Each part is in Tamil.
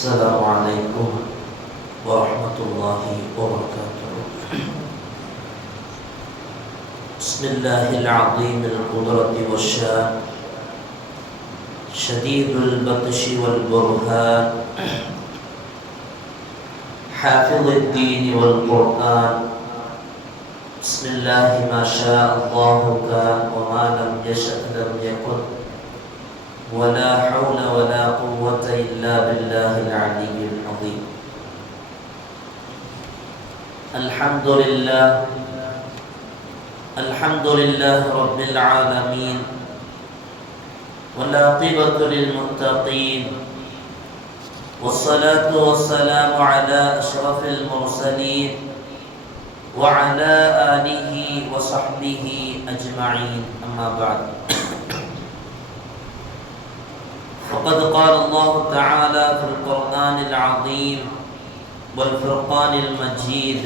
السلام عليكم ورحمة الله وبركاته. بسم الله العظيم القدرة والشان، شديد البطش والبرهان، حافظ الدين والقرآن. بسم الله ما شاء الله كان وما لم يشأ لم يكن، ولا حول ولا قوة إلا بالله العلي العظيم. الحمد لله رب العالمين، والعاقبة للمتقين، والصلاة والسلام على أشرف المرسلين وعلى آله وصحبه أجمعين، أما بعد. فقد قال الله تعالى في القرآن العظيم والفرقان المجيد: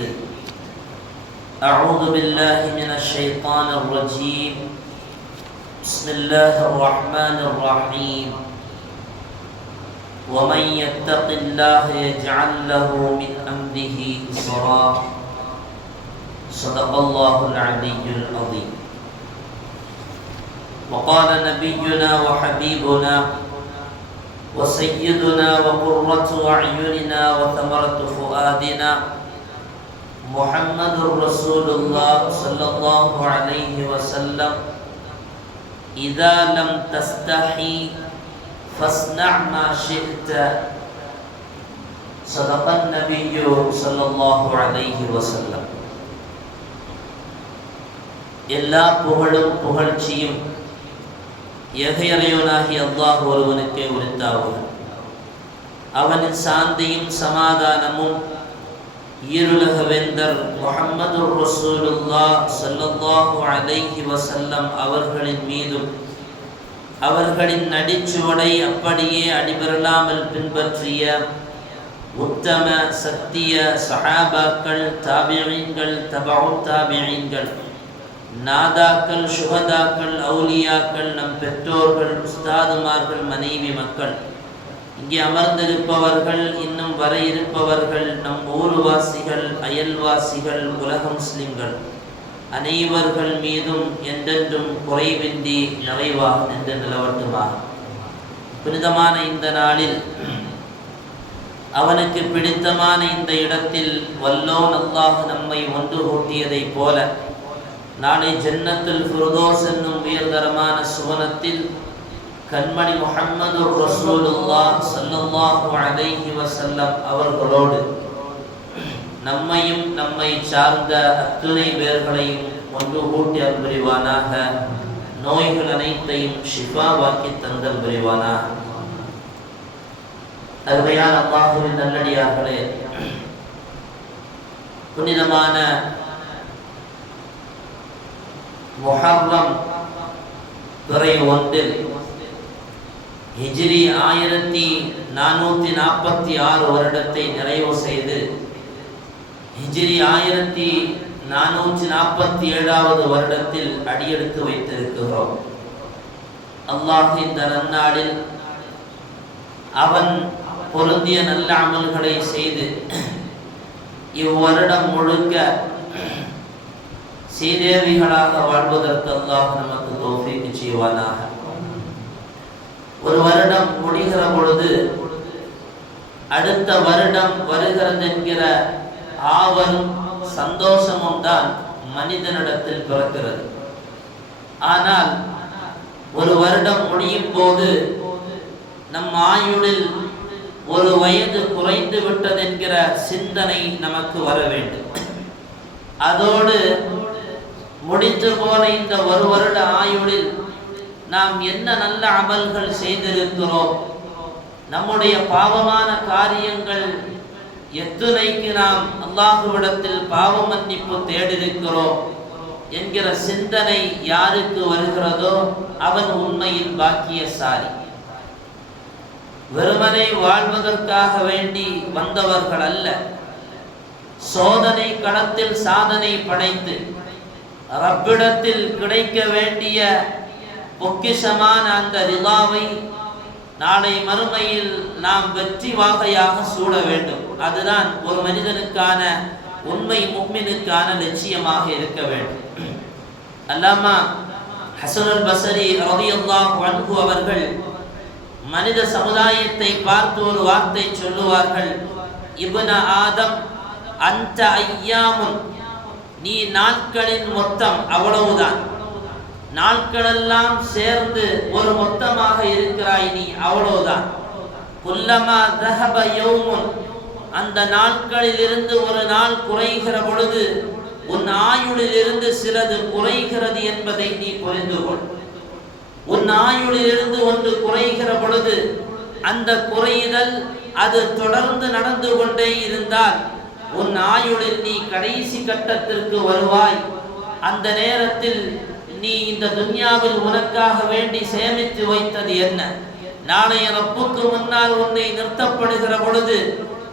أعوذ بالله من الشيطان الرجيم، بسم الله الرحمن الرحيم. ومن يتق الله يجعل له من أمره يسرا. صدق الله العلي العظيم. وقال نبينا وحبيبنا وسيدنا وقرة أعيننا وثمرة فؤادنا محمد رسول الله صلى الله عليه وسلم: إذا لم تستحي فاصنع ما شئت. صدق النبي صلى الله عليه وسلم. எல்லா புகழும் புகழ்ச்சியும் ஏகையறையோனாகி அல்லாஹ் ஒருவனுக்கே உரித்தாவுக. அவனின் சாந்தியும் சமாதானமும் ஈருலக வேந்தர் முஹம்மது ரசூலுல்லாஹ் ஸல்லல்லாஹு அலைஹி வஸல்லம் அவர்களின் மீதும், அவர்களின் நடிச்சுவடை அப்படியே அடிபெறலாமல் பின்பற்றிய உத்தம சத்திய சஹாபாக்கள், தாபிஈன்கள், தபஉ தாபிஈன்கள், நாதாக்கள், சுஹதாக்கள், அவுலியாக்கள், நம் பெற்றோர்கள், உஸ்தாதுமார்கள், மனைவி மக்கள், இங்கே அமர்ந்திருப்பவர்கள், இன்னும் வர இருப்பவர்கள், நம் ஊர்வாசிகள், அயல்வாசிகள், உலக முஸ்லிம்கள் அனைவர்கள் மீதும் என்றென்றும் குறைவின்றி நிறைவாக நின்று நிலவட்டுமாக. புனிதமான இந்த நாளில், அவனுக்கு பிடித்தமான இந்த இடத்தில் வல்லோன் அல்லாஹ் நம்மை ஒன்று கூட்டியதைப் போல நாளை ஜன்னத்துல் ஃபிர்தௌஸ் என்னும் உயர்தரமான சுவனத்தில் கண்மணி முஹம்மது ரசூலுல்லாஹ் ஸல்லல்லாஹு அலைஹி வஸல்லம் அவர்களோடு நம்மையும் நம்மை சார்ந்த அத்துணை பேர்களையும் ஒன்று கூட்டி அருள் புரிவானாக. நோய்கள் அனைத்தையும் ஷிஃபாவாக்கி தந்தல் புரிவானாக. அருமையான அல்லாஹ்வின் நல்லடியார்களே, புனிதமான முஹர்ரம் பிறை ஒன்றில் ஹிஜ்ரி 1446 வருடத்தை நிறைவு செய்து ஹிஜ்ரி 1447 வருடத்தில் அடியெடுத்து வைத்திருக்கிறோம். அல்லாஹ் இந்த நன்னாளில் அவன் பொருந்திய நல்ல அமல்களை செய்து இவ்வருடம் முழுக்க சீதேவிகளாக வாழ்வதற்கு அல்லாஹ் நமக்கு தௌஃபீக் செய்வானாக. ஒரு வருடம் முடிகிற பொழுது அடுத்த வருடம் வருகிறது என்கிற ஆவலும் சந்தோஷமும் தான் மனிதனிடத்தில் பிறக்கிறது. ஆனால் ஒரு வருடம் முடியும் போது நம் ஆயுளில் ஒரு வயது குறைந்து விட்டது என்கிற சிந்தனை நமக்கு வர வேண்டும். அதோடு முடித்து போன இந்த ஒரு வருட ஆயுளில் நாம் என்ன நல்ல அமல்கள் செய்திருக்கிறோம், நம்முடைய பாவமான காரியங்கள் எத்துணைக்கு நாம் அல்லாஹ்விடத்தில் பாவ மன்னிப்பு தேடிருக்கிறோம் என்கிற சிந்தனை யாருக்கு வருகிறதோ அவன் உண்மையில் பாக்கியசாலி. வெறுமனை வாழ்வதற்காக வேண்டி வந்தவர்கள் அல்ல, சோதனை களத்தில் சாதனை படைத்து ரப்பிடத்தில் கிடைக்க வேண்டிய பொக்கிஷமான அந்த ரிலாவை நாளை மறுமையில் நாம் வெற்றி வாகையாக சூட வேண்டும். அதுதான் ஒரு மனிதனுக்கான உண்மை முஃமினுக்கான லட்சியமாக இருக்க வேண்டும். அல்லாமா ஹஸனுல் பஸரி ரலியல்லாஹு அன்ஹு அவர்கள் மனித சமுதாயத்தை பார்த்து ஒரு வார்த்தை சொல்லுவார்கள். இப்ன ஆதம் அந்த ஐயாமுன், நீ நாட்களின் மொத்தம் அவ்வளவுதான், நாட்களெல்லாம் சேர்ந்து ஒரு மொத்தமாக இருக்கிறாய் நீ, அவ்வளவுதான். குல்லமா தஹப யௌமுன், அந்த நாட்களில் இருந்து ஒரு நாள் குறைகிற பொழுது உன் ஆயுளில் இருந்து சிலது குறைகிறது என்பதை நீ புரிந்து கொள். உன் ஆயுளில் இருந்து ஒன்று குறைகிற பொழுது அந்த குறைதல் அது தொடர்ந்து நடந்து கொண்டே இருந்தால் உன் ஆயுளில் நீ கடைசி கட்டத்திற்கு வருவாய். அந்த நேரத்தில் நீ இந்த துன்யாவில் உனக்காக வேண்டி சேமித்து வைத்தது என்ன? நாளைய ரப்புக்கு முன்னால் உன்னை நிறுத்தப்படுகிற பொழுது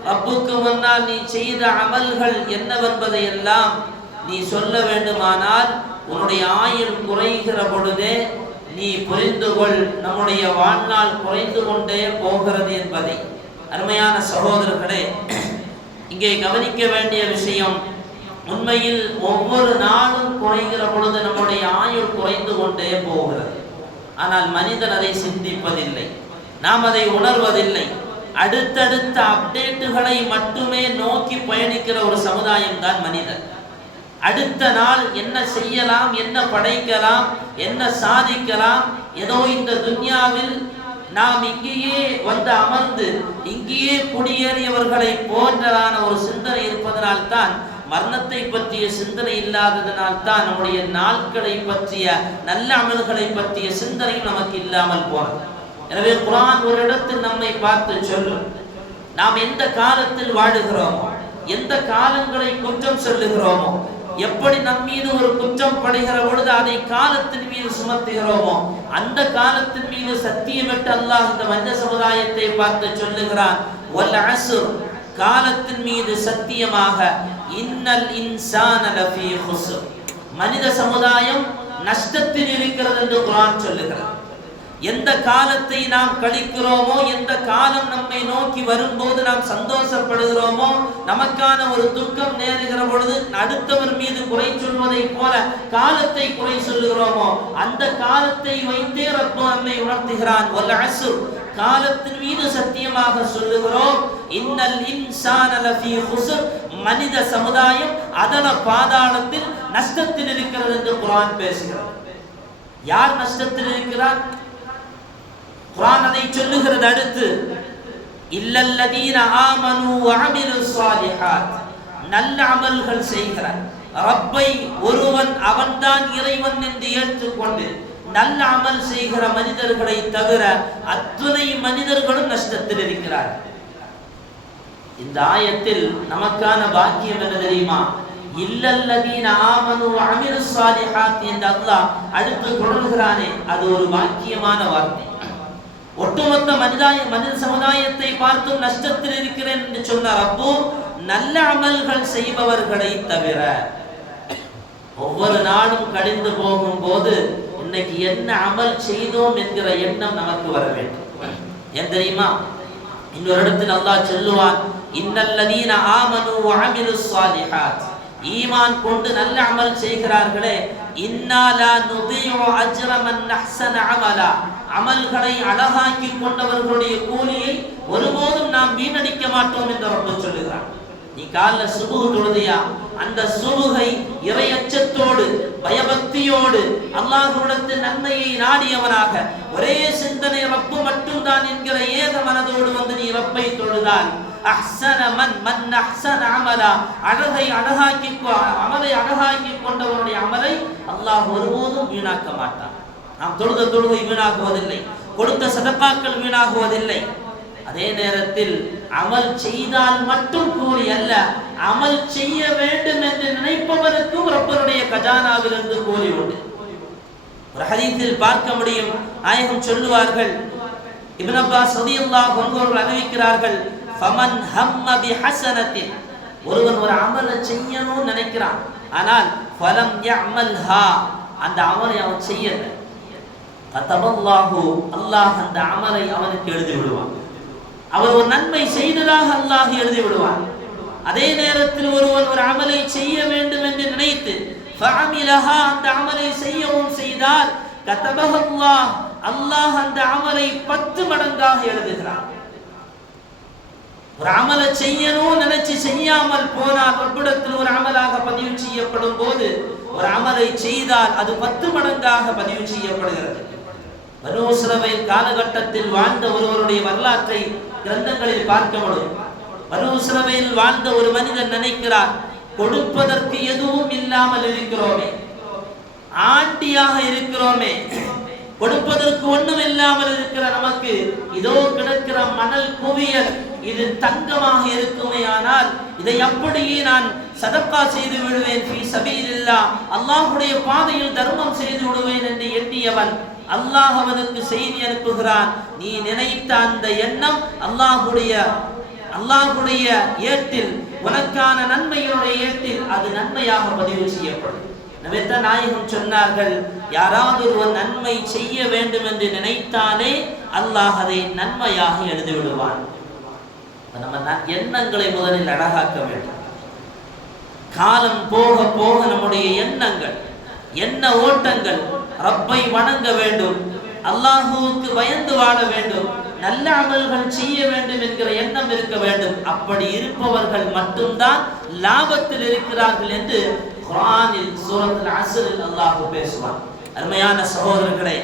ரப்புக்கு முன்னால் நீ செய்த அமல்கள் என்னவென்பதை எல்லாம் நீ சொல்ல வேண்டுமானால் உன்னுடைய ஆயுள் குறைகிற பொழுதே நீ புரிந்து கொள், நம்முடைய வாழ்நாள் குறைந்து கொண்டே போகிறது என்பதை. அருமையான சகோதரர்களே, இங்கே கவனிக்க வேண்டிய விஷயம், உண்மையில் ஒவ்வொரு நாளும் குறைகிற பொழுது நம்முடைய ஆயுள் குறைந்து கொண்டே போகிறது. ஆனால் மனிதன் அதை சிந்திப்பதில்லை, நாம் அதை உணர்வதில்லை. அடுத்தடுத்த அப்டேட்டுகளை மட்டுமே நோக்கி பயணிக்கிற ஒரு சமுதாயம் தான் மனிதன். அடுத்த நாள் என்ன செய்யலாம், என்ன படைக்கலாம், என்ன சாதிக்கலாம், ஏதோ இந்த துன்யாவில் நாம் இங்கேயே வந்து அமர்ந்து இங்கேயே குடியேறியவர்களை போன்றதான ஒரு சிந்தனை இருப்பதனால்தான், மரணத்தை பற்றிய சிந்தனை இல்லாததனால் தான் நம்முடைய நாட்களை பற்றிய நல்ல அமல்களை பற்றிய சிந்தனையும் நமக்கு இல்லாமல் போனது. எனவே குர்ஆன் ஒரு இடத்தில் நம்மை பார்த்து சொல்லும், நாம் எந்த காலத்தில் வாழுகிறோமோ, எந்த காலங்களை குற்றம் சொல்லுகிறோமோ, எப்படி நம் மீது ஒரு குற்றம் படுகிற பொழுது அதை காலத்தின் மீது சுமத்துகிறோமோ, அந்த காலத்தின் மீது சத்தியமிட்டு அல்லாஹ் இந்த மனித சமுதாயத்தை பார்த்து சொல்லுகிறான், வல் அஸ்ர், காலத்தின் மீது சத்தியமாக, இன்னல் இன்சான லஃபீ குஸ்ர், மனித சமுதாயம் நஷ்டத்தில் இருக்கிறது என்று குர்ஆன் சொல்லுகிறது. எந்த காலத்தை நாம் கழிக்கிறோமோ, எந்த காலம் நம்மை நோக்கி வரும்போது நாம் சந்தோஷப்படுகிறோமோ, நமக்கான ஒரு துக்கம் நேருகிற பொழுது அடுத்தவர் மீது குறை சொல்வதை போல காலத்தை குறை சொல்லுகிறோமோ, அந்த காலத்தை வைத்தே ரப்பு நம்மை உணர்த்துகிறான். வல் அஸ்ர், காலத்தின் மீது சத்தியமாக சொல்லுகிறோம், இன்னல் இன்சான லஃபீ குஸ்ர், மனித சமுதாயம் அதல பாதாளத்தில் நஷ்டத்தில் இருக்கிறது என்று குர்ஆன் பேசுகிறது. யார் நஷ்டத்தில் இருக்கிறார்? குர்ஆன் அதை சொல்லுகிறது. அடுத்து, இல்லல்லதீன ஆமனு வ அமிலுஸ் ஸாலிஹாத், நல்ல அமல்கள் செய்கிற ரப்பை ஒருவன் அவன்தான் இறைவன் என்று ஏற்றுக்கொண்டு நல்ல அமல் செய்கிற மனிதர்களை தவிர அத்துணை மனிதர்களும் நஷ்டத்தில் இருக்கிறார். இந்த ஆயத்தில் நமக்கான பாக்கியம் என்ன தெரியுமா? இல்லல்லதீன ஆமனு வ அமிலுஸ் ஸாலிஹாத் என்று அல்லாஹ் அடுத்து தொடர்கிறானே, அது ஒரு பாக்கியமான வார்த்தை. ஒட்டுமொத்த மனித சமுதாயத்தை பார்த்தும் நஷ்டத்தில் இருக்கிறேன் என்று சொன்ன ரப்பு நல்ல அமல்கள் செய்பவர்களை தவிர, ஒவ்வொரு நாளும் கடிந்து போகும் போது இன்னைக்கு என்ன அமல் செய்தோம் என்கிற எண்ணம் நமக்கு வர வேண்டும். ஏன் தெரியுமா? இன்னொரு இடத்தில் அல்லாஹ் சொல்லுவான், இன்னல்லதீன ஆமனு வ அமிலுஸ் ஸாலிஹாத், ஈமான் கொண்டு நல்ல அமல் செய்கிறார்களே, இன்னா லா நுதீஉ அஜ்ர மன் அஹ்ஸன அமலா, அமல்களை அழகாக்கி கொண்டவர்களுடைய கூலியை ஒருபோதும் நாம் வீணடிக்க மாட்டோம் என்று ரப்பு சொல்லுகிறான். நீ காலைல சுபுஹ் தொழுதியா, அந்த சுபுகை இறை அச்சத்தோடு பயபக்தியோடு அல்லாஹ்விடத்தில் நன்மையை நாடியவனாக ஒரே சிந்தனை ரப்பு மட்டும்தான் என்கிற ஏக மனதோடு வந்து நீ ரப்பை தொழுதால், அஹ்ஸன மன் அஹ்ஸன அமலா, அழகை அழகாக்கி அமலை அழகாக்கி கொண்டவனுடைய அமலை அல்லாஹ் ஒருபோதும் வீணாக்க மாட்டான். நாம் தொழுத தொழுகை வீணாகுவதில்லை, கொடுத்த சதகாக்கள் வீணாகுவதில்லை. அதே நேரத்தில் அமல் செய்தால் மட்டும் கூலி அல்ல, அமல் செய்ய வேண்டும் என்று நினைப்பவருக்கும் ரப்பருடைய கஜானாவிலிருந்து கூலி உண்டு. ஒரு ஹதீஸில் பார்க்க முடியும், நாயகம் சொல்லுவார்கள், இப்னு அப்பாஸ் ரலியல்லாஹு அன்ஹு அவர்கள் அறிவிக்கிறார்கள், ஃபமன் ஹம்ம பிஹஸனத்தின், ஒருவன் ஒரு அமலை செய்யணும்னு நினைக்கிறான், ஆனால் ஃபலம் யஅமல்ஹா, அந்த அமலை அவன் செய்யல, கதபல்லாஹு, அல்லாஹ் அந்த அமலை அவனுக்கு எழுதி விடுவான். அவர் ஒரு நன்மை செய்ததாக அல்லாஹ் எழுதி விடுவான். அதே நேரத்தில் ஒருவன் ஒரு அமலை செய்ய வேண்டும் என்று நினைத்து ஃபஅமிலஹா, அந்த அமலை செய்யவும் செய்தால் கதபல்லாஹ், அல்லாஹ் அந்த அமலை 10 மடங்காக எழுதுகிறான். ஒரு அமலை செய்யணும் நினைச்சு செய்யாமல் போனால் ரப்பிடத்தில் ஒரு அமலாக பதிவு செய்யப்படும் போது, ஒரு அமலை செய்தால் அது 10 மடங்காக பதிவு செய்யப்படுகிறது. பனூ இஸ்ரவேல் காலகட்டத்தில் வாழ்ந்த ஒருவருடைய வரலாற்றை கிரந்தங்களில் பார்க்க முடியும். பனூ இஸ்ரவேல் வாழ்ந்த ஒரு மனிதன் நினைக்கிறார், கொடுப்பதற்கு எதுவும் இல்லாமல் இருக்கிறோமே, ஆண்டியாக இருக்கிறோமே, கொடுப்பதற்கு ஒன்றும் இல்லாமல் இருக்கிற நமக்கு இதோ கிடக்கிற மணல் குவியல் இது தங்கமாக இருக்குமே, ஆனால் இதை அப்படியே நான் சதக்கா செய்து விடுவேன், ஃபீ சபீலில்லாஹ், அல்லாஹ்வுடைய பாதையில் தர்மம் செய்து விடுவேன் என்று எண்ணியவன் அல்லாஹ் அவனுக்கு செய்தி அனுப்புகிறான். நீ நினைத்த அந்த எண்ணம் அல்லாஹ்வுடைய ஏட்டில், உனக்கான நன்மையுடைய ஏட்டில் அது நன்மையாக பதிவு செய்யப்படும். நபித்த நாயகம் சொன்னார்கள், யாராவது ஒரு நன்மை செய்ய வேண்டும் என்று நினைத்தாலே அல்லாஹ் அதை நன்மையாக எழுதி விடுவான். நம்ம எண்ணங்களை முதலில் அழகாக்க வேண்டும். காலம் போக போக நம்முடைய எண்ணங்கள், எண்ண ஓட்டங்கள் ரப்பை வணங்க வேண்டும், அல்லாஹுவுக்கு பயந்து வாழ வேண்டும், நல்ல அமல்கள் செய்ய வேண்டும் என்கிற எண்ணம் இருக்க வேண்டும். அப்படி இருப்பவர்கள் மட்டும்தான் லாபத்தில் இருக்கிறார்கள் என்று குர்ஆனில் சூரத்துல் அஸ்ரில் அல்லாஹ் பேசுவான். அருமையான சகோதரர்களே,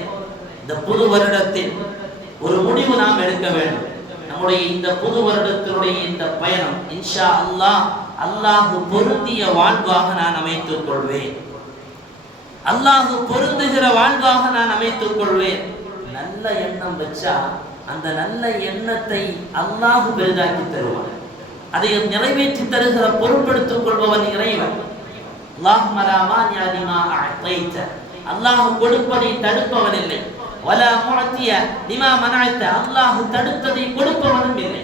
இந்த புது வருடத்தில் ஒரு முடிவு நாம் எடுக்க வேண்டும். நம்முடைய இந்த புது வருடத்தினுடைய இந்த பயணம் இன்ஷா அல்லாஹ் அல்லாஹ் பொருந்திய வாழ்வாக நான் அமைத்துக் கொள்வேன், அல்லாஹ் பொருந்துகிற வாழ்வாக நான் அமைத்துக் கொள்வேன். நல்ல எண்ணம் வச்சா அந்த நல்ல எண்ணத்தை அல்லாஹ் பெரிதாக்கி தருவான். அதை நிறைவேற்றி தருகிற பொறுப்பெடுத்துக் கொள்பவன் இறைவன். அல்லாஹும்ம லா மானிஅ லிமா அஅதைத, அல்லாஹ் கொடுப்பதை தடுப்பவன் இல்லை. வலா முஅத்திய லிமா மனஅத, அல்லாஹ் தடுத்ததை கொடுப்பவனும் இல்லை.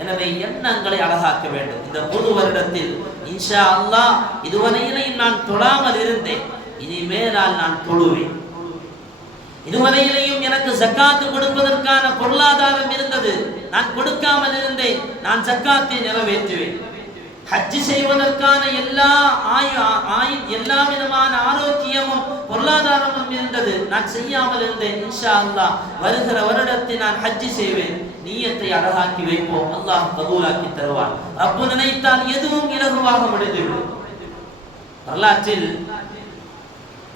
எனவே எண்ணங்களை அழகாக்க வேண்டும். இந்த புது வருடத்தில் இன்ஷா அல்லாஹ் இதுவரையிலும் நான் தொழாமல் இருந்தேன், இனிமேலால் நான் தொழுவேன். இதுவரையிலையும் எனக்கு ஜக்காத்து கொடுப்பதற்கான பொருளாதாரம் இருந்தது, நான் கொடுக்காமல் இருந்தேன், நான் ஜக்காத்தை நிறைவேற்றுவேன். ஹஜ் செய்வதற்கான எல்லா விதமான ஆரோக்கியமும் பொருளாதாரமும் இருந்தது, நான் செய்யாமல் இருந்தேன். இன்ஷா அல்லாஹ் வருகிற வருடத்தை நான் ஹஜ் செய்வேன். நியத்தை அழகாக்கி வைப்போம், அல்லாஹ் கபூலாக்கி தருவான். ரப்பு நினைத்தால் எதுவும் இலகுவாக முடிந்துவிடும். வரலாற்றில்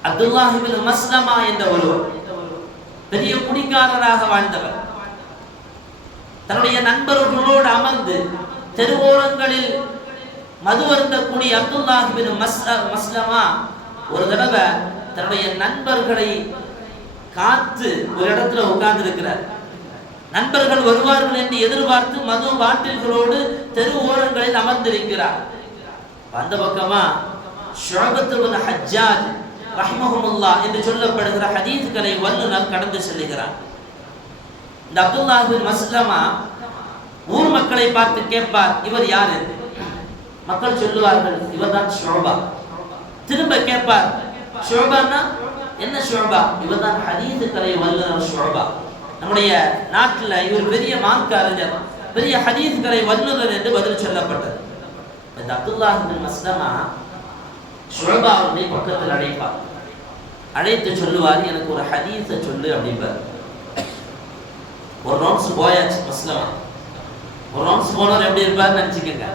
அப்துல்லாஹ் இப்னு மஸ்லமா என்ற ஒருவர் பெரிய குடிகாரராக வாழ்ந்தவர். தன்னுடைய நண்பர்களோடு அமர்ந்து தெருவோரங்களில் மது அருந்தக்கூடிய அப்துல்லாஹ் இப்னு மஸ்லமா ஒரு தடவை தன்னுடைய நண்பர்களை காத்து ஒரு இடத்துல உட்கார்ந்து இருக்கிறார். நண்பர்கள் வருவார்கள் என்று எதிர்பார்த்து மது பாட்டில்களோடு தெரு ஓரங்களில் அமர்ந்திருக்கிறார். அந்த பக்கமா ஷுஅபத் இப்னு ஹஜ்ஜாஜ் ரஹ்மஹுல்லாஹ் என்று சொல்லப்படுகிற ஹதீஸ்களை வல்லுநர் கடந்து செல்கிறார். இந்த அப்துல்லாஹ் இப்னு மஸ்லமா ஊர் மக்களை பார்த்து கேட்பார், இவர் யார் என்று. மக்கள் சொல்லுவார்கள், இவர்தான் ஷுஅபா. திரும்ப கேட்பார், ஷுஅபானா என்ன ஷுஅபா? இவர்தான் ஹதீஸ்களை வல்லுநர் ஷுஅபா. நம்முடைய நாட்டில் இவர் பெரிய மார்க்க அறிஞர், பெரிய ஹதீஸ்களை வல்லுநர் என்று பதில் சொல்லப்பட்டது. இந்த அப்துல்லாஹ் இப்னு மஸ்லமா ஷுஅபா அவர்களை பக்கத்தில் அழைப்பார். அழைத்து சொல்லுவார், எனக்கு ஒரு ஹதீஸை சொல்லு அப்படின்பார். ஒரு ரவுண்ட்ஸ் போயாச்சு மஸ்லமா. ஒரு ரவுண்ட்ஸ் போனவர் எப்படி இருப்பார்னு நினச்சிக்கோங்க.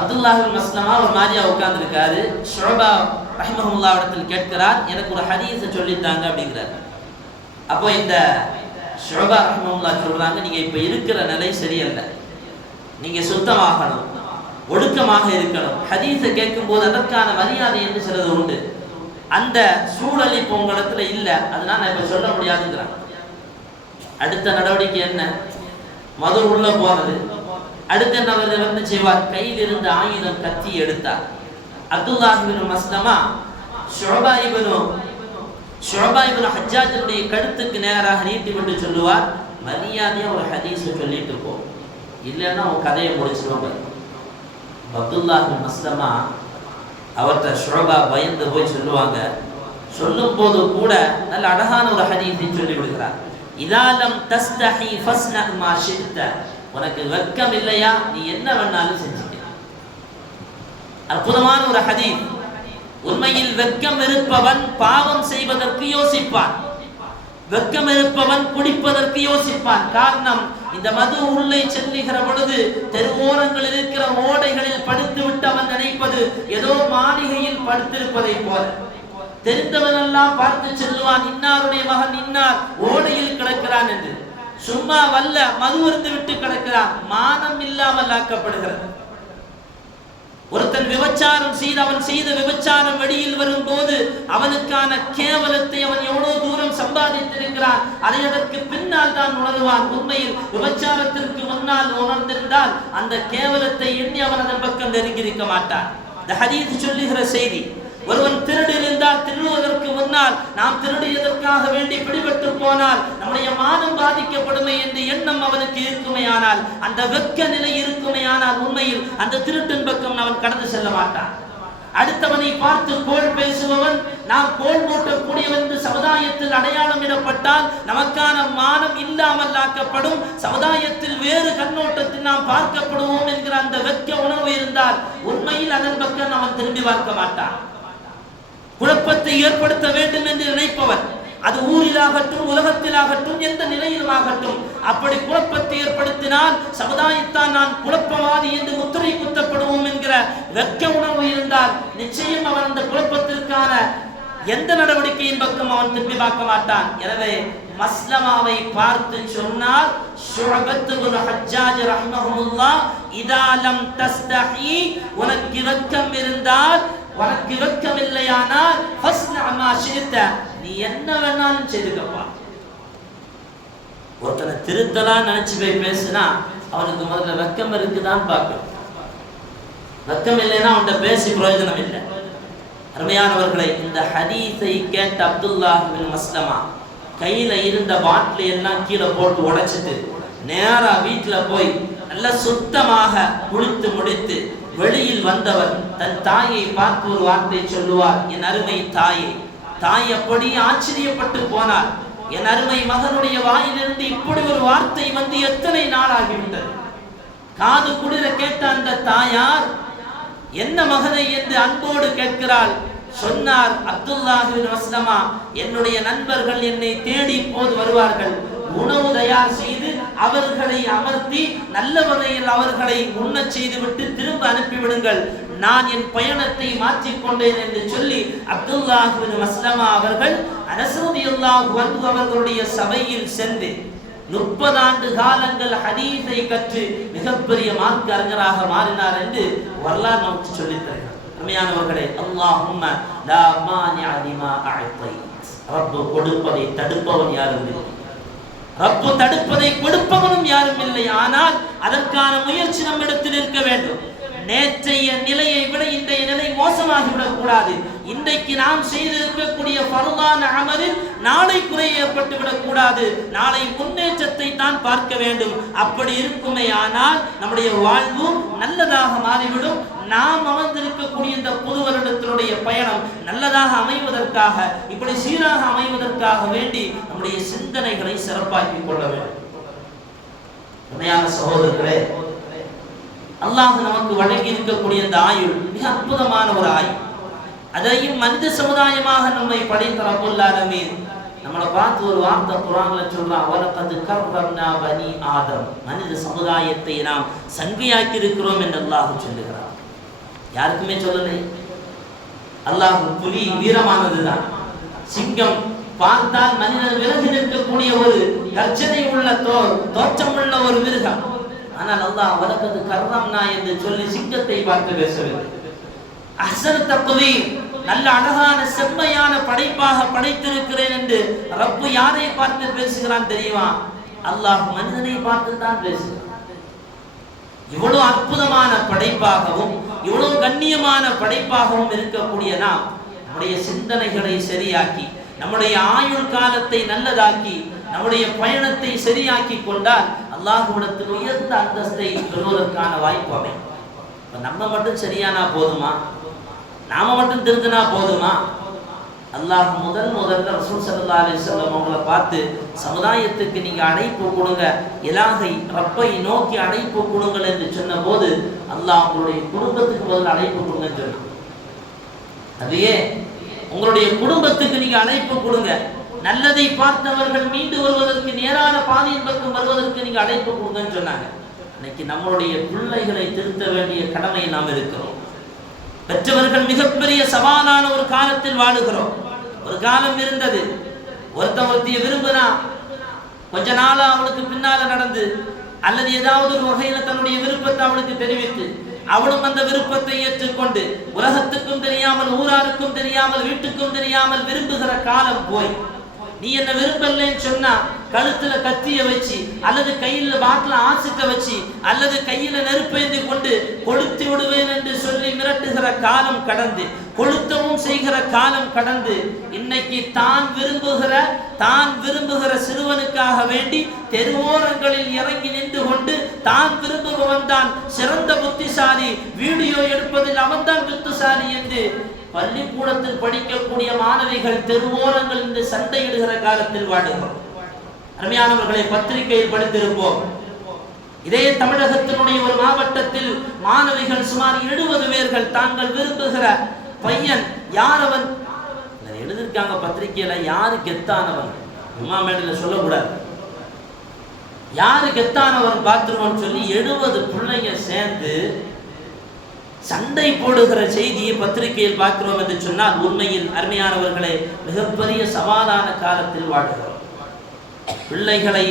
அப்துல்லாஹ் இப்னு மஸ்லமா ஒரு மாதிரியா உட்கார்ந்துருக்காரு. ஷுஅபா ரஹ்மஹுல்லாஹ் இடத்தில் கேட்கிறார், எனக்கு ஒரு ஹதீஸை சொல்லித்தாங்க அப்படிங்கிறார். அப்போ இந்த ஷுஅபா ரஹ்மஹுல்லாஹ் சொல்றாங்க, நீங்க இப்ப இருக்கிற நிலை சரியல்ல, நீங்க சுத்தமாகணும், ஒழுக்கமாக இருக்கணும். ஹதீஸை கேட்கும் போது அதற்கான மரியாதை என்று சிலது உண்டு. அந்த சூழல் இப்போ உங்களிடத்துல இல்லை, அதனால நான் இப்ப சொல்ல முடியாதுங்கிறாங்க. அடுத்த நடவடிக்கை என்ன? மது உள்ள போனது. அடுத்து என்ன செய்வார்? கையில் இருந்த ஆயுதம் கத்தி எடுத்தார். அப்துல்லாஹ் இப்னு மஸ்லமா ஷுஅபா இப்னு ஹஜ்ஜாஜுடைய கழுத்துக்கு நேராக நீட்டி விட்டு சொல்லுவார், மரியாதையா ஒரு ஹதீஸை சொல்லிட்டு போ, இல்லைன்னா உன் கதையை முடிச்சிருவாங்க. அப்துல்லாஹ் இப்னு மஸ்லமா அவர்கிட்ட ஷுஅபா பயந்து போய் சொல்லுவாங்க, சொல்லும் போது கூட நல்ல அழகான ஒரு ஹதீஸை சொல்லி விடுகிறார். இதாலம் தஸ்தஹி ஃபஸ்ன மா ஷித்த, உனக்கு வெட்கம் இல்லையா நீ என்ன வேணாலும் செஞ்சுக்க. அற்புதமான ஒரு ஹதீஸ். உண்மையில் வெட்கம் இருப்பவன் பாவம் செய்வதற்கு யோசிப்பான், வெட்கம் இருப்பவன் குடிப்பதற்கு யோசிப்பான். காரணம், இந்த மது உள்ளே செல்லுகிற பொழுது தெருவோரங்களில் இருக்கிற ஓடைகளில் படுத்து விட்டு அவன் நினைப்பது ஏதோ மாளிகையில் படுத்திருப்பதை போல. தெரிந்தவனெல்லாம் பார்த்து செல்லுவான், இன்னாருடைய மகன் இன்னார் ஓடையில் கிடக்கிறான் என்று. சும்மா வல்ல மது இருந்து விட்டு கிடக்கிறான், மானம் இல்லாமல் ஆக்கப்படுகிறது. ஒருத்தன் விபச்சாரம் செய்து அவன் செய்த விபச்சாரம் வெளியில் வரும்போது அவனுக்கான கேவலத்தை அவன் எவ்வளவு தூரம் சம்பாதித்திருக்கிறான் அதை அதற்கு பின்னால் தான் உணர்வான். உண்மையில் விபச்சாரத்திற்கு முன்னால் உணர்ந்திருந்தால் அந்த கேவலத்தை எண்ணி அவன் அதன் பக்கம் நெருங்கியிருக்க மாட்டான். இந்த ஹதீஸ் சொல்லுகிற செய்தி, ஒருவன் திருடி இருந்தால் திருடுவதற்கு முன்னால் நாம் திருடியதற்காக வேண்டி பிடிபட்டு போனால் நம்முடைய மானம் பாதிக்கப்படுமே என்ற எண்ணம் அவனுக்கு இருக்குமையானால், அந்த வெட்க நிலை இருக்குமையானால் உண்மையில் அந்த திருட்டின் பக்கம் அவன் கடந்து செல்ல மாட்டான். அடுத்தவனை பார்த்து கோள் பேசுபவன், நாம் கோள் மூட்டக்கூடியவன் என்று சமுதாயத்தில் அடையாளம் இடப்பட்டால் நமக்கான மானம் இல்லாமல் ஆக்கப்படும், சமுதாயத்தில் வேறு கண்ணோட்டத்தில் நாம் பார்க்கப்படுவோம் என்கிற அந்த வெட்க உணர்வு இருந்தால் உண்மையில் அதன் பக்கம் அவன் திரும்பி பார்க்க மாட்டான். குழப்பத்தை ஏற்படுத்த வேண்டும் என்று நினைப்பவன், அது ஊரிலாகட்டும் உலகத்திலாகட்டும் எந்த நிலையிலுமாகட்டும், அப்படி குழப்பத்தை ஏற்படுத்தினால் சமுதாயத்தான் நான் குழப்பவாதி என்று முத்திரை குத்தப்படுவோம் என்கிற வெட்க உணர்வு இருந்தால் நிச்சயம் அவன் அந்த குழப்பத்திற்கான எந்த நடவடிக்கையின் பக்கம் அவன் திரும்பி பார்க்க மாட்டான். எனவே மஸ்லமாவை பார்த்து சொன்னார், ஷுஅபத் இப்னு ஹஜ்ஜாஜ் ரஹ்மஹுல்லாஹ், இதா லம் தஸ்தஹி, உனக்கு வெட்கம் இருந்தால், உனக்கு வெட்கம் இல்லையானால் ஃபஸ்ன மா ஷி'த, நீ என்ன வேணாலும் செய்துக்கப்பா. ஒருத்தனை திருத்தலாம் நினைச்சு போய் பேசினா அவனுக்கு முதல்ல வெட்கம் இருக்குதான் பார்க்கணும். வெட்கம் இல்லைன்னா அவன்கிட்ட பேசி பிரயோஜனம் இல்லை. அருமையானவர்களை, இந்த ஹதீஸை கேட்ட அப்துல்லாஹ் பின் மஸ்லமா கையில இருந்த பாட்டிலை எல்லாம் கீழே போட்டு உடைச்சிட்டு நேரா வீட்டுல போய் நல்ல சுத்தமாக குளித்து முடித்து வெளியில் வந்தவர் தன் தாயை பார்த்து ஒரு வார்த்தை சொல்லுவார், என் அருமை தாயே. தாய் அப்படி ஆச்சரியப்பட்டு போனார், என் அருமை மகனுடைய வாயிலிருந்து இப்படி ஒரு வார்த்தை வந்து எத்தனை நாள் ஆகிவிட்டது. காது குளிர கேட்ட அந்த தாயார், என்ன மகனை என்று அன்போடு கேட்கிறாள். சொன்னார் அப்துல்லாஹ் பின் மஸ்லமா, என்னுடைய நண்பர்கள் என்னை தேடி இப்போது வருவார்கள், உணவு தயார் செய்து அவர்களை அமர்த்தி நல்ல வகையில் அவர்களை உண்ணச் செய்துவிட்டு திரும்ப அனுப்பிவிடுங்கள், நான் என் பயணத்தை மாற்றிக்கொண்டேன் என்று சொல்லி அப்துல்லாஹ் பின் மஸ்லமா அவர்கள் அனஸ் ரலியல்லாஹு அன்ஹு அவர்களுடைய சபையில் சென்று 30 ஆண்டு காலங்கள் ஹதீஸை கற்று மிகப்பெரிய மார்க்க அறிஞராக மாறினார் என்று வரலாறு நமக்கு சொல்லித் தருகிறார். அருமையானவர்களே, அல்லாஹும்ம லா மானிஅ லிமா அஅதைத், ரப்பு கொடுப்பதை தடுப்பவன் யாரும் இல்லை, ரப்பு தடுப்பதை கொடுப்பவனும் யாரும் இல்லை. ஆனால் அதற்கான முயற்சி நம்மிடத்தில் இருக்க வேண்டும். நேற்றைய நிலையை விட இன்றைய நிலை மோசமாகிவிடக் கூடாது. இன்றைக்கு நாம் செய்திருக்கக்கூடிய ஃபர்லான அமலில் நாளை குறை ஏற்பட்டு விடக்கூடாது. நாளை முன்னேற்றத்தை தான் பார்க்க வேண்டும். அப்படி இருக்குமே ஆனால் நம்முடைய வாழ்வும் நல்லதாக மாறிவிடும். நாம் அமர்ந்திருக்கக்கூடிய இந்த புது வருடத்தினுடைய பயணம் நல்லதாக அமைவதற்காக, இப்படி சீராக அமைவதற்காக வேண்டி நம்முடைய சிந்தனைகளை சிறப்பாக்கிக் கொள்ள வேண்டும். உண்மையான சகோதரர்களே, அல்லாஹ் நமக்கு வழங்கி இருக்கக்கூடிய இந்த ஆயுள் மிக அற்புதமான ஒரு ஆயுள். அதையும் மனித சமுதாயமாக நம்மை படைத்த ரப்புல் ஆலமீன் நம்மளை பார்த்து ஒரு வார்த்தை குர்ஆன்ல சொல்றான், வலகத் கர்ரம்னா பனி ஆதம், மனித சமுதாயத்தை நாம் சங்கையாக்கி இருக்கிறோம் என்று அல்லாஹ் சொல்லுகிறார். யாருக்குமே சொல்லலை. அல்லாஹ் புலி வீரமானதுதான், சிங்கம் பார்த்தால் மனிதன் விலகி நிற்கக்கூடிய ஒரு கர்ஜனை உள்ள தோற்றம் உள்ள ஒரு மிருகம். ஆனால் அல்லாஹ் வலகத் கர்ரம்னா என்று சொல்லி சிங்கத்தை பார்த்து பேசவில்லை. அஹ்ஸன் தக்வீம், நல்ல அழகான செம்மையான படைப்பாக படைத்திருக்கிறேன் என்று ரப்பு யாரை பார்த்து பேசுகிறான் தெரியுமா? அல்லாஹ் மனிதனை பார்த்து தான் பேசுகிறான். இவ்வளவு அற்புதமான படைப்பாகவும் இவ்வளவு கண்ணியமான படைப்பாகவும் இருக்கக்கூடிய நாம் நம்முடைய சிந்தனைகளை சரியாக்கி, நம்முடைய ஆயுள் காலத்தை நல்லதாக்கி, நம்முடைய பயணத்தை சரியாக்கி கொண்டால் அல்லாஹ்விடத்தில் உயர்ந்த அந்தஸ்தை பெறுவதற்கான வாய்ப்பு அமையும். நம்ம மட்டும் சரியானா போதுமா? நாம மட்டும் திருந்தினா போதுமா? அல்லாஹ் முதல்ல ரசூல் ஸல்லல்லாஹு அலைஹி வஸல்லம் அவங்களை பார்த்து சமுதாயத்துக்கு நீங்க அழைப்பு கொடுங்க, இலாஹை ரப்பை நோக்கி அழைப்பு கொடுங்கள் என்று சொன்ன போது அல்லாஹ் உங்களுடைய குடும்பத்துக்கு பதில் அழைப்பு கொடுங்கன்னு சொன்னான். அதையே உங்களுடைய குடும்பத்துக்கு நீங்க அழைப்பு கொடுங்க, நல்லதை பார்த்தவர்கள் மீண்டு வருவதற்கு நேரான பாதையின் பக்கம் வருவதற்கு நீங்க அழைப்பு கொடுங்கன்னு சொன்னாங்க. இன்னைக்கு நம்மளுடைய பிள்ளைகளை திருத்த வேண்டிய கடமை நாம் இருக்கிறோம். பெற்றவர்கள் மிகப்பெரிய சவாலான ஒரு காலத்தில் வாழுகிறோம். ஒரு காலம் இருந்தது, ஒருத்திய விரும்பினா கொஞ்ச நாளா அவளுக்கு பின்னால நடந்து அல்லது ஏதாவது ஒரு வகையில தன்னுடைய விருப்பத்தை அவளுக்கு தெரிவித்து அவளும் அந்த விருப்பத்தை ஏற்றுக்கொண்டு உலகத்துக்கும் தெரியாமல், ஊராருக்கும் தெரியாமல், வீட்டுக்கும் தெரியாமல் விரும்புகிற காலம் போய் நீ என்ன விரும்பலன்னு சொன்னா கழுத்துல கத்திய வச்சு அல்லது கையில பாட்டில ஆசிட்ட வச்சு அல்லது கையில நெருப்பேந்தி கொண்டு கொளுத்தி விடுவேன் என்று சொல்லி மிரட்டுகிற காலம் கடந்து, கொளுத்தவும் செய்கிற காலம் கடந்து, இன்னைக்கு தான் விரும்புகிற சிறுவனுக்காக வேண்டி தெருவோரங்களில் இறங்கி நின்று கொண்டு தான் விரும்புபவன் தான் சிறந்த புத்திசாலி, வீடியோ எடுப்பதில் அவன் தான் புத்திசாலி என்று பள்ளிக்கூடத்தில் படிக்கக்கூடிய மாணவிகள் தெருவோரங்கள் இந்த சண்டையிடுகிற காலத்தில் வாடுகிறோம். அருமையானவர்களை, பத்திரிகையில் படித்திருப்போம், இதே தமிழகத்தினுடைய ஒரு மாவட்டத்தில் மாணவிகள் சுமார் 70 பேர்கள் தாங்கள் விரும்புகிற பையன் யாரவன் எழுதிருக்காங்க பத்திரிகையில, யாரு கெத்தானவன், உமா மேடையில சொல்லக்கூடாது, யாரு கெத்தானவன் பாத்ரூம் சொல்லி 70 பிள்ளைங்க சேர்ந்து சண்டை போடுகிற செய்தியை பத்திரிகையில் பார்க்கிறோம் என்று சொன்னால் உண்மையில் அருமையானவர்களே மிகப்பெரிய சவாலான காலத்தில் வாழுகிறோம். பிள்ளைகளை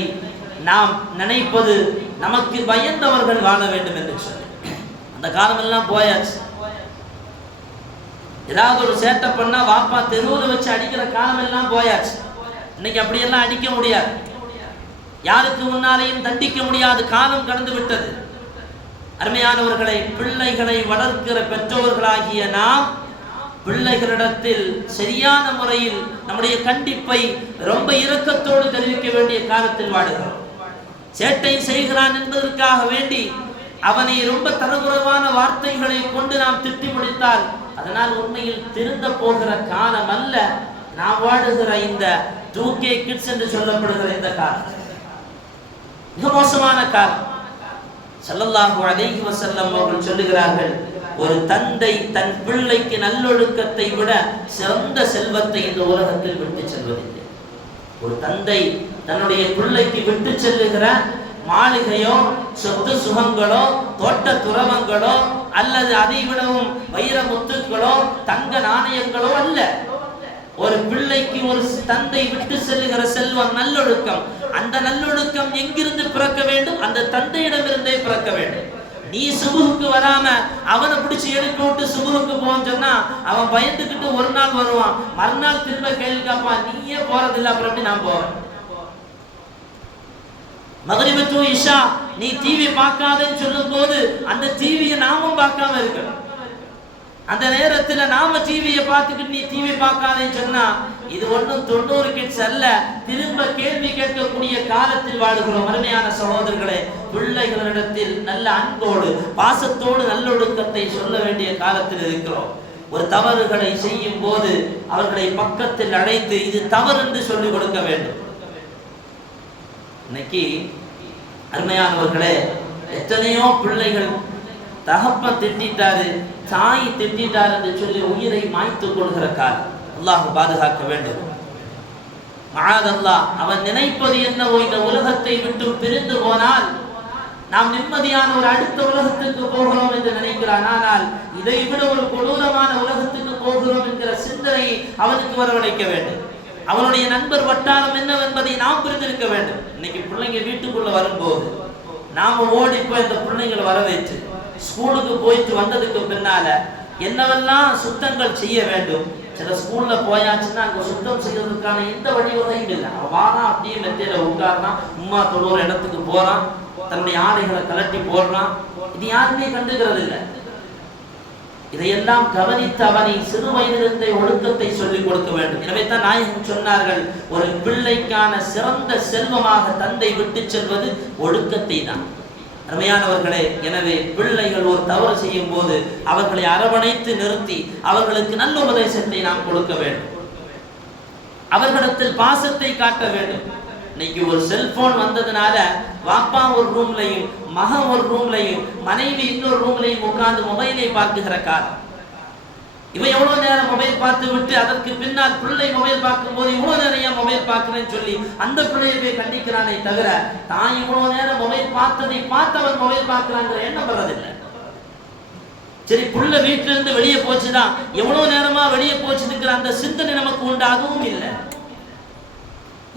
நாம் நினைப்பது நமக்கு பயந்தவர்கள் வாழ வேண்டும் என்று சொல்லி அந்த காலமெல்லாம் போயாச்சு. ஏதாவது ஒரு சேட்டை பண்ணா வாப்பா தெருவில் வச்சு அடிக்கிற காலம் எல்லாம் போயாச்சு. இன்னைக்கு அப்படியெல்லாம் அடிக்க முடியாது, யாருக்கு முன்னாலேயும் தண்டிக்க முடியாது, காலம் கடந்து விட்டது. அருமையானவர்களை, பிள்ளைகளை வளர்க்கிற பெற்றோர்களாகிய நாம் பிள்ளைகளிடத்தில் சரியான முறையில் நம்முடைய கண்டிப்பை ரொம்ப இரக்கத்தோடு தெரிவிக்க வேண்டிய காலத்தில் வாடுகிறோம். சேட்டை செய்கிறான் என்பதற்காக வேண்டி அவனை ரொம்ப தரக்குறைவான வார்த்தைகளை கொண்டு நாம் திட்டி முடித்தால் அதனால் உண்மையில் திருந்த போகிற காலம் அல்ல நாம் வாடுகிற இந்த 2K கிட்ஸ் என்று சொல்லப்படுகிற இந்த காலம். மிக மோசமான காலம். ஸல்லல்லாஹு அலைஹி வஸல்லம் அவர்கள் சொல்லுகிறார்கள், ஒரு தந்தை தன் பிள்ளைக்கு நல்லொழுக்கத்தை விட சிறந்த செல்வத்தை இந்த உலகத்தில் விட்டு செல்வதில்லை. ஒரு தந்தை தன்னுடைய பிள்ளைக்கு விட்டு செல்லுகிற மாளிகையோ சொத்து சுகங்களோ தோட்ட துறவங்களோ அல்லது அதை விடவும் வைர முத்துக்களோ தங்க நாணயங்களோ அல்ல. ஒரு பிள்ளைக்கு ஒரு தந்தை விட்டு செல்லுகிற செல்வம் நல்லொழுக்கம். அந்த நல்லொழுக்கம் எங்கிருந்து பிறக்க வேண்டும்? அந்த தந்தையிடமிருந்தே பிறக்க வேண்டும். நீ சுபுகுக்கு வராம அவனை பிடிச்சி எழுப்பி விட்டு சுபுகுக்கு போன்னு சொன்னா அவன் பயந்துக்கிட்டு ஒரு நாள் வருவான், மறுநாள் திரும்ப கேள்வி கேட்பான், நீயே போறதில்லை, அப்புறம் எப்படி நான் போறேன்? மக்ரிப் டு இஷா நீ டிவி பார்க்காதன்னு சொல்லும் போது அந்த டிவியை நாமும் பார்க்காம இருக்கணும். அந்த நேரத்தில் நாம டிவியை பார்த்துக்கிட்டு நீ டிவி பார்க்காதேன்னு சொன்னா இது ஒன்றும் 90 கிட்ஸ் அல்ல, திரும்ப கேள்வி கேட்கக்கூடிய காலத்தில் வாழுகிறோம். அருமையான சகோதரர்களே, பிள்ளைகளிடத்தில் நல்ல அன்போடு பாசத்தோடு நல்லொழுக்கத்தை சொல்ல வேண்டிய காலத்தில் இருக்கிறோம். ஒரு தவறுகளை செய்யும் போது அவர்களை பக்கத்தில் அழைத்து இது தவறு என்று சொல்லிக் கொடுக்க வேண்டும். இன்னைக்கு அருமையானவர்களே, எத்தனையோ பிள்ளைகள் தகப்பன் திட்டாரு, தாய் திட்டாரு என்று சொல்லி உயிரை மாய்த்து கொள்கிற காலம். அல்லாஹ் பாதுகாக்க வேண்டும். மஆதல்லாஹ், அவன் நினைப்பது என்னவோ இந்த உலகத்தை விட்டு பிரிந்து போனால் நாம் நிம்மதியான ஒரு அடுத்த உலகத்துக்கு போகிறோம் என்று நினைக்கிறான். ஆனால் இதை விட ஒரு கொடூரமான உலகத்துக்கு போகிறோம் என்கிற சிந்தனையை அவனுக்கு வரவழைக்க வேண்டும். அவனுடைய நண்பர் வட்டாரம் என்னவென்பதை நாம் புரிந்திருக்க வேண்டும். இன்னைக்கு பிள்ளைங்க வீட்டுக்குள்ள வரும்போது நாம ஓடி போய் இந்த பிள்ளைங்களை வரவேற்று ஸ்கூலுக்கு போயிட்டு வந்ததுக்கு பின்னால என்னவெல்லாம் சுத்தங்கள் செய்ய வேண்டும். சில ஸ்கூல்ல போயாச்சுன்னா அங்க சுத்தம் செய்யறதுக்கான எந்த வழிவகையும் இல்லை. வாரான், அப்படியே மெத்தையில உட்கார்றான், உம்மா தொழுற இடத்துக்கு போறான், தன்னுடைய ஆடைகளை கலட்டி போடுறான். இது யாருமே கண்டுகிறது இல்லை. இதையெல்லாம் கவனித்து அவனை சிறு வயதிலிருந்தே ஒழுக்கத்தை சொல்லிக் கொடுக்க வேண்டும். எனவே தான் நாயகம் சொன்னார்கள், ஒரு பிள்ளைக்கான சிறந்த செல்வமாக தந்தை விட்டு செல்வது ஒழுக்கத்தை தான். அருமையானவர்களே, எனவே பிள்ளைகள் ஒரு தவறு செய்யும் போது அவர்களை அரவணைத்து நிறுத்தி அவர்களுக்கு நல்ல உபதேசத்தை நாம் கொடுக்க வேண்டும். அவர்களிடத்தில் பாசத்தை காட்ட வேண்டும். இன்னைக்கு ஒரு செல்போன் வந்ததுனால வாப்பா ஒரு ரூம்லையும் மகன் ஒரு ரூம்லையும் மனைவி இன்னொரு ரூம்லையும் உட்கார்ந்து மொபைலை பார்க்குகிற காலம். இவன் எவ்வளவு நேரம் மொபைல் பார்த்து விட்டு அதற்கு பின்னால் பிள்ளை மொபைல் பார்க்கும் போது இவ்வளவு நேரம் ஏன் மொபைல் பார்க்கிறேன்னு சொல்லி அந்த பிள்ளையை போய் கண்டிக்கிறானே தவிர தான் இவ்வளவு நேரம் மொபைல் பார்த்ததை பார்த்தவன் மொபைல் பார்க்கிறாங்கிற எண்ணம் வர்றதில்லை. சரி, புள்ள வீட்டில இருந்து வெளியே போச்சுதான், எவ்வளவு நேரமா வெளியே போச்சுங்கிற அந்த சிந்தனை நமக்கு உண்டாகவும் இல்லை.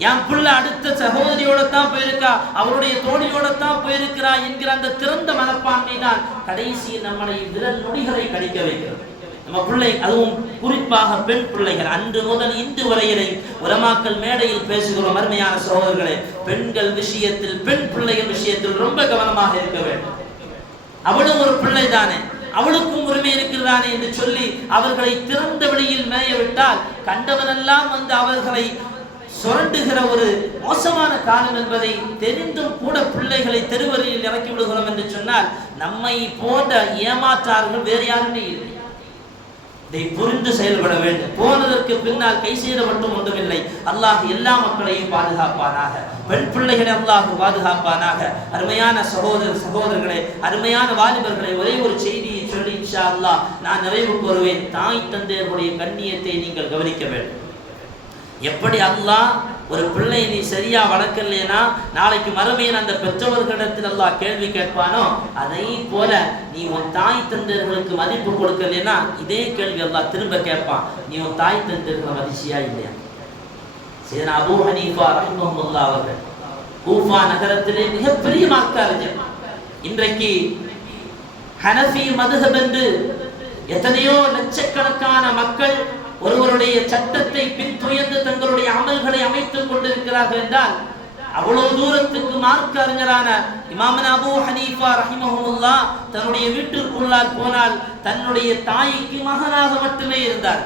என் புள்ள அடுத்த சகோதரியோட தான் போயிருக்கா, அவருடைய தோழியோட தான் போயிருக்கிறா என்கிற அந்த திறந்த மனப்பான்மை தான் கடைசியில் நம்மளை விரல் நொடிகளை கடிக்க வைக்கிறது. நம்ம பிள்ளை, அதுவும் குறிப்பாக பெண் பிள்ளைகள், அன்று முதல் இன்று வரையிலே உலமாக்கள் மேடையில் பேசுகிறோம். அருமையான சகோதரர்களே, பெண்கள் விஷயத்தில், பெண் பிள்ளைகள் விஷயத்தில் ரொம்ப கவனமாக இருக்க வேண்டும். அவளும் ஒரு பிள்ளை தானே, அவளுக்கும் உரிமை இருக்கிறதானே என்று சொல்லி அவர்களை திறந்த வெளியில் மேய விட்டால் கண்டவனெல்லாம் வந்து அவர்களை சுரண்டுகிற ஒரு மோசமான காலம் என்பதை தெரிந்தும் கூட பிள்ளைகளை தெருவரையில் இறக்கி விடுகிறோம் என்று சொன்னால் நம்மை போன்ற ஏமாற்றார்கள் வேறு யாருமே இல்லை. இதை புரிந்து செயல்பட வேண்டும். போனதற்கு பின்னால் கை செய்த மட்டும் ஒன்றுமில்லை. அல்லாஹ் எல்லா மக்களையும் பாதுகாப்பானாக, பெண் பிள்ளைகளை அல்லாஹ் பாதுகாப்பானாக. அருமையான சகோதரர்களே, அருமையான வாலிபர்களே, ஒரே ஒரு செய்தியை சொல்லி இன்ஷா அல்லாஹ் நான் நிறைவுக்கு வருவேன். தாய் தந்தையர்களுடைய கண்ணியத்தை நீங்கள் கவனிக்க வேண்டும். எப்படி அல்லாஹ் ஒரு பிள்ளை நீ சரியா வளர்க்கலைன்னா நாளைக்கு மறுமையில் அந்த பெற்றவர்களிடத்தில் அல்லாஹ் கேள்வி கேட்பானோ, அதை போல நீ உன் தாய் தந்தையர்களுக்கு மதிப்பு கொடுக்கலைன்னா இதே கேள்வி அல்லாஹ் திரும்ப கேட்பான். நீ உன் தாய் தந்தையர்களை மதிச்சியா இல்லையா? சரி, அபூ ஹனீஃபா ரஹ்மத்துல்லாஹி அவர்கள் கூஃபா நகரத்திலே மிகப்பெரிய மார்க்கறிஞர். இன்றைக்கு ஹனஃபி மதுஹப் என்று எத்தனையோ லட்சக்கணக்கான மக்கள் ஒருவருடைய சட்டத்தை பின்துயர்ந்து தங்களுடைய அமல்களை அமைத்துக் கொண்டிருக்கிறார்கள் என்றால் அவ்வளவு தூரத்துக்கு மார்க்க அறிஞரான இமாம் அபூ ஹனீஃபா ரஹிமஹுல்லாஹ் தன்னுடைய வீட்டிற்குள்ளால் போனால் தன்னுடைய தாய்க்கு மகனாக மட்டுமே இருந்தார்.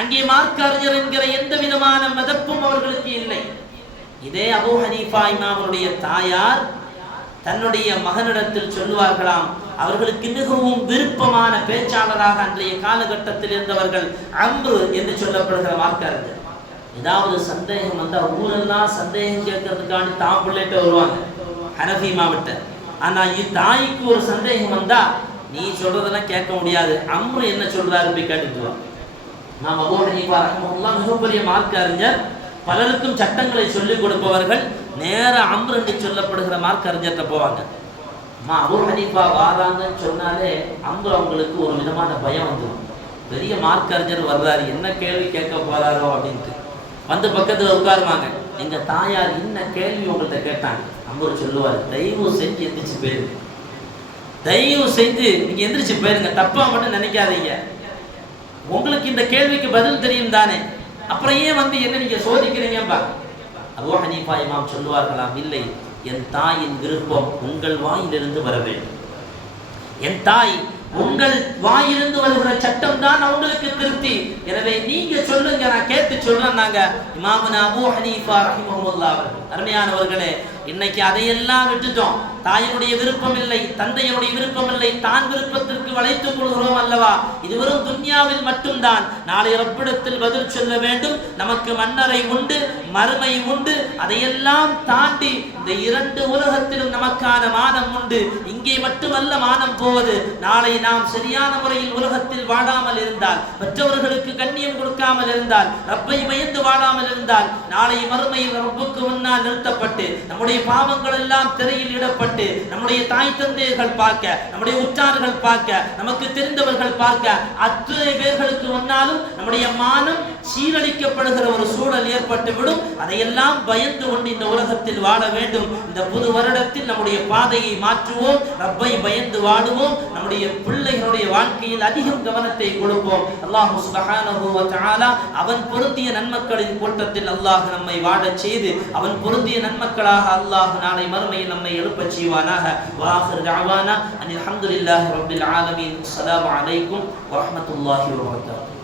அங்கே மார்க்க அறிஞர் என்கிற எந்த விதமான மதப்பும் அவர்களுக்கு இல்லை. இதே அபூ ஹனீஃபா இமாமுடைய தாயார் தன்னுடைய மகனிடத்தில் சொல்லுவார்களாம், அவர்களுக்கு மிகவும் விருப்பமான பேச்சாளராக அன்றைய காலகட்டத்தில் இருந்தவர்கள் அம்ரு என்று சொல்லப்படுகிற மார்க்கறிஞர். ஏதாவது சந்தேகம் வந்தா ஊரெல்லாம் சந்தேகம் கேட்கறதுக்காண்டி தான் பிள்ளைகிட்ட வருவாங்க ஹனஃபி மாவட்ட. ஆனா தாய்க்கு ஒரு சந்தேகம் வந்தா நீ சொல்றதெல்லாம் கேட்க முடியாது, அம்ரு என்ன சொல்றாரு போய் கேட்டுக்குவா. நாம் அபூ ஹனீஃபா ரஹ்மத்துல்லாஹ் மிகப்பெரிய மார்க்கறிஞர், பலருக்கும் சட்டங்களை சொல்லிக் கொடுப்பவர்கள். நேர அம்ரு என்று சொல்லப்படுகிற மார்க்கறிஞர்கிட்ட போவாங்க. அபூ ஹனீஃபா வாராங்கன்னு சொன்னாலே அம்ரு அவங்களுக்கு ஒரு விதமான பயம் வந்துடும். பெரிய மார்க்கறிஞர் வர்றாரு, என்ன கேள்வி கேட்க போறாரோ அப்படின்ட்டு வந்து பக்கத்தில் உட்காருவாங்க. எங்க தாயார் என்ன கேள்வி உங்கள்கிட்ட கேட்டாங்க. அம்ரு சொல்லுவார், தயவு செஞ்சு எந்திரிச்சு போயிருங்க, தயவு செஞ்சு நீங்க எந்திரிச்சு போயிருங்க, தப்பா மட்டும் நினைக்காதீங்க, உங்களுக்கு இந்த கேள்விக்கு பதில் தெரியும் தானே, அப்புறம் ஏன் வந்து என்ன நீங்க சோதிக்கிறீங்கப்பா. அபூ ஹனீஃபா இமாம் சொல்லுவார்களாம், இல்லை, என் தாயின் விருப்பம் உங்கள் வாயிலிருந்து வர வேண்டும். என் தாய் உங்கள் வாயிலிருந்து வருகிற சட்டம் தான் அவங்களுக்கு திருப்தி. எனவே நீங்க சொல்லுங்க, நான் கேட்டு சொல்றேன். நாங்க இமாம் அபூ ஹனீஃபா ரஹிமஹுல்லாஹ் அவர்கள். அருமையானவர்களே, இன்னைக்கு அதையெல்லாம் விட்டுட்டோம். தாயினுடைய விருப்பம் இல்லை, தந்தையினுடைய விருப்பம் இல்லை, தான் விருப்பத்திற்கு வளைத்துக் கொள்கிறோம் அல்லவா? இது வெறும் துன்யாவில் மட்டும்தான். நாளை ரப்பிடத்தில் பதில் சொல்ல வேண்டும். நமக்கு மன்னரை உண்டு, மறுமை உண்டு. அதையெல்லாம் தாண்டி இந்த இரண்டு உலகத்திலும் நமக்கான மானம் உண்டு. இங்கே மட்டுமல்ல மானம் போவது. நாளை நாம் சரியான முறையில் உலகத்தில் வாழாமல் இருந்தால், மற்றவர்களுக்கு கண்ணியம் கொடுக்காமல் இருந்தால், ரப்பை பயந்து வாழாமல் இருந்தால், நாளை மறுமையில் ரப்புக்கு முன்னால் நிறுத்தப்பட்டு நம்முடைய பாவங்கள் எல்லாம் திரையில் இடப்பட்டு நம்முடைய தாய் தந்தையர்கள் பார்க்க, நம்முடைய உற்றார்கள் பார்க்க, நமக்கு தெரிந்தவர்கள் பார்க்க, அத்தனை பேர்களுக்கு முன்னாலும் நம்முடைய மானம் சீரழிக்கப்படுகிற ஒரு சூழல் ஏற்பட்டுவிடும். அதையெல்லாம் பயந்து கொண்டு இந்த உலகத்தில் வாழ வேண்டும். இந்த புது வருடத்தில் நம்முடைய பாதையை மாற்றுவோம், ரப்பை பயந்து வாழுவோம், நம்முடைய பிள்ளைகளுடைய வாழ்க்கையில் அதிகம் கவனத்தை கொடுப்போம். அல்லாஹ் சுப்ஹானஹு வ தஆலா அவன் பொருந்திய நன்மக்களின் கூட்டத்தில் அல்லாஹ் நம்மை வாழச் செய்து அவன் பொருந்திய நன்மக்களாக அல்லாஹ் நாளை மறுமையில் நம்மை எழுப்பச் செய்வானாக. வாஹிர் தஅவானா அனில் ஹம்துலில்லாஹி ரப்பில் ஆலமீன். அஸ்ஸலாமு அலைக்கும் வ ரஹ்மத்துல்லாஹி வ பரகாத்துஹு.